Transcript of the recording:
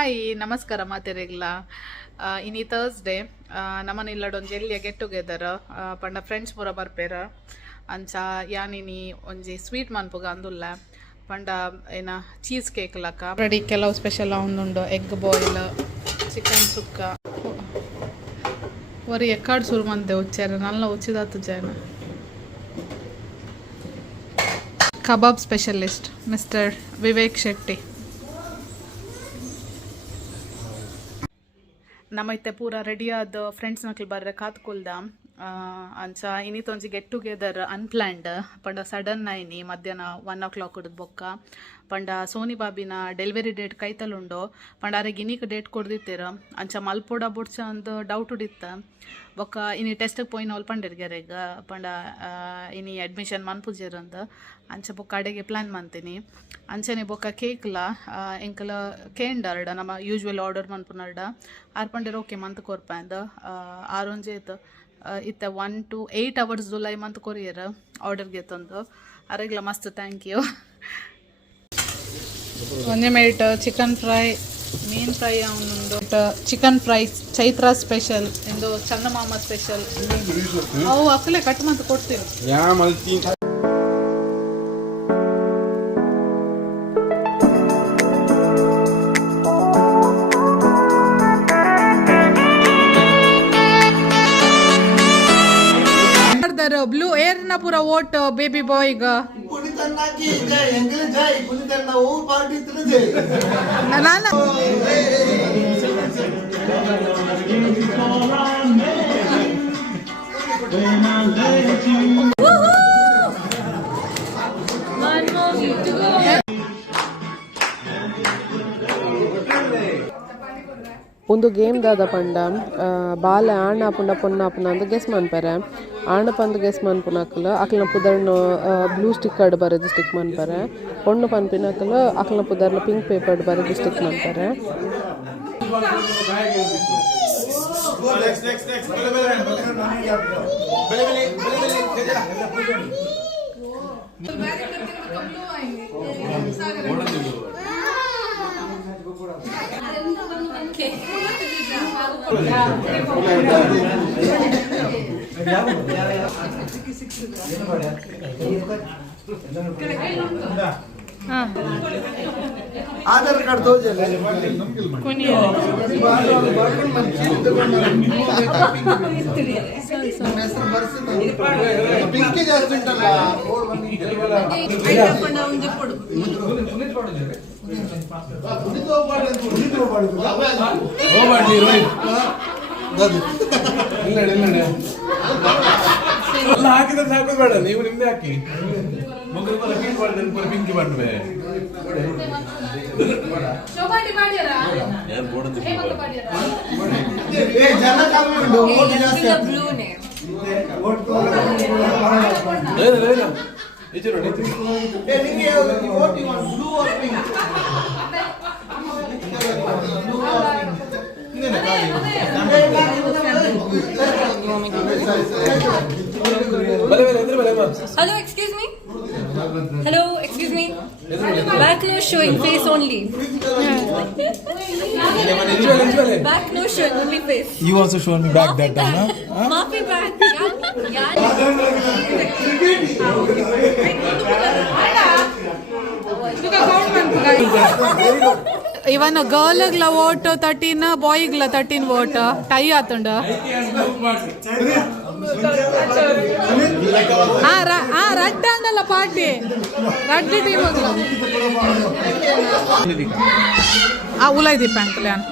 Hi ನಮಸ್ಕಾರ ಮಾತೆರೆಗ್ಲ ಇನಿ Thursday ನಮ್ಮನ ಇಲ್ಲಡೊಂಜಿ ಎಲ್ಲಿಯ ಗೆಟ್ ಟುಗೆದರ್ ಪಂಡ ಫ್ರೆಂಡ್ಸ್ ಪೂರ ಬರ್ಪೇರ ಅಂಚ ಯಾನಿನಿ ಒಂಜಿ ಸ್ವೀಟ್ ಮನ್ಪುಗ ಅಂದುಲ್ಲ ಪಂಡ ಏನ ಚೀಸ್ ಕೇಕ್ ಲಕ ರೆಡಿ ಕೆಲವು ಸ್ಪೆಷಲ್ ಅವನುಂಡು ಎಗ್ ಬಾಯ್ಲ್ ಚಿಕನ್ ಸುಕ್ಕ ಒರಿ ಎಕ್ಕಾಡು ಸುರು ಮಂದೆ ಉಚ್ಚಾರ ನಲ್ಲ ಉಚ್ಚಿದಾತು ಜನ ಕಬಾಬ್ ಸ್ಪೆಷಲಿಸ್ಟ್ ಮಿಸ್ಟರ್ ವಿವೇಕ್ ಶೆಟ್ಟಿ ನಮ್ಮೈತೆ ಪೂರ ರೆಡಿ ಆದ ಫ್ರೆಂಡ್ಸ್ ನಕ್ಲು ಬರ್ರೆ ಕಾತ್ಕೊಳ್ದ ಅಂಚ ಇನ್ನಿತ್ತೊಂಜಿ ಗೆಟ್ ಟುಗೆದರ್ ಅನ್ಪ್ಲ್ಯಾಂಡ್ ಪಂಡ ಸಡನ್ ಆಯ್ನಿ ಮಧ್ಯಾಹ್ನ 1 o'clock ಬೊಕ್ಕ ಪಂಡ ಸೋನಿ ಬಾಬಿನ ಡೆಲಿವರಿ ಡೇಟ್ ಕೈತಲುಂಡು ಪಂಡ ಅರೆಗೆ ಇನ್ನಿಕ್ ಡೇಟ್ ಕೊಡ್ದಿತ್ತೀರ ಅಂಚ ಮಲ್ಪೋಡ ಬುಡ್ಚ ಅಂದು ಡೌಟ್ ಉಡಿತ್ತ ಬೊಕ್ಕ ಇನಿ ಟೆಸ್ಟಿಗೆ ಪೋಯಿನವಲ್ ಪಂಡಿರ್ಗೆರೆಗ ಪಂಡ ಇನಿ ಅಡ್ಮಿಷನ್ ಮನ್ಪುಜೇರಂದ ಅಂಚ ಬೊಕ್ಕ ಅಡೆಗೆ ಪ್ಲ್ಯಾನ್ ಮಾಡ್ತೀನಿ ಅಂಚನೆ ಬೊಕ್ಕ ಕೇಕ್ಲ ಎಂಕಲ ಕೇಂಡರ್ಡ ನಮ್ಮ ಯೂಶ್ವಲ್ ಆರ್ಡರ್ ಮನ್ಪುನರ್ಡ ಆರ್ಪಂಡರ್ ಓಕೆ ಮಂತ್ ಕೊರ್ಪಂದ ಆರೊಂಜೇತ್ ಇತ್ತ 1 to 8 hours ದುಲೈ ಮಂತ್ ಕೊರಿಯರ್ ಆರ್ಡರ್ಗೆ ತಂದು ಅರೆಗ್ಲ ಮಸ್ತ್ ಥ್ಯಾಂಕ್ ಯು ಒಂದೇ ಮೇಟ್ ಚಿಕನ್ ಫ್ರೈ ಮೀನ್ ಫ್ರೈ ಅವನೊಂದು ಚಿಕನ್ ಫ್ರೈ ಚೈತ್ರ ಸ್ಪೆಷಲ್ ಎಂದು ಚಂದಮಾಮ ಸ್ಪೆಷಲ್ ಅವು ಅಕ್ಕಲೆ ಕಟ್ ಮಂತ್ ಕೊಡ್ತೀವಿ ಬ್ಲೂ ಏರ್ ನ ಪೂರ ಓಟ್ ಬೇಬಿ ಬಾಯ್ ಗ ಒಂದು ಗೇಮ್ ದಾದ ಪಂಡ ಬಾಲೆ ಆಣ ಆಪುಂಡ ಪೊನ್ನ ಆಪುನ ಅಂದ್ ಗೆಸ್ ಮನ್ಪರೆ ಆಣ ಪಂದ್ ಗೆಸ್ ಮನ್ಪುನಕ್ಲು ಅಕ್ಲನ ಪುದರ್ನು ಬ್ಲೂ ಸ್ಟಿಕ್ ಅಡ್ ಬರೆದು ಸ್ಟಿಕ್ ಮನ್ಪರೆ ಪೊಣ್ಣು ಪನ್ಪಿನಕ್ಲು ಅಕ್ಲನ ಪುದರ್ನು ಪಿಂಕ್ ಪೇಪರ್ ಬರೆದು ಸ್ಟಿಕ್ ಮನ್ಪರೆ ಆಧಾರ್ ಕಾರ್ಡ್ ತೋಜೆ ಪಿಂಕಿ ಜಾಸ್ತಿ ಉಂಟಲ್ಲ ಹಾಕಿದ್ರೆ ಸಾಕೋದು ಬೇಡ ನೀವು ನಿಮ್ದೆ ಹಾಕಿ Pinki ಬಣ್ಣವೆ Hello, excuse me. Hello, excuse me. Back no showing, face only. Back no showing, only face. You also show me back that time, huh? Mafi back. ಇವನ್ ಗರ್ಲ್ಗ್ಲ ವೋಟ್ 13 ಬಾಯ್ಗ್ಲ 13 ವೋಟ್ ಟೈ ಆತುಂಡ ರಡ್ಡ ಅಂಡಲ್ಲ ಪಾರ್ಟಿ ರಡ್ಡ ಟೀಮ್ ಉಲೈ ದೀಪ ಅಂಕಲ್ಯಾನ್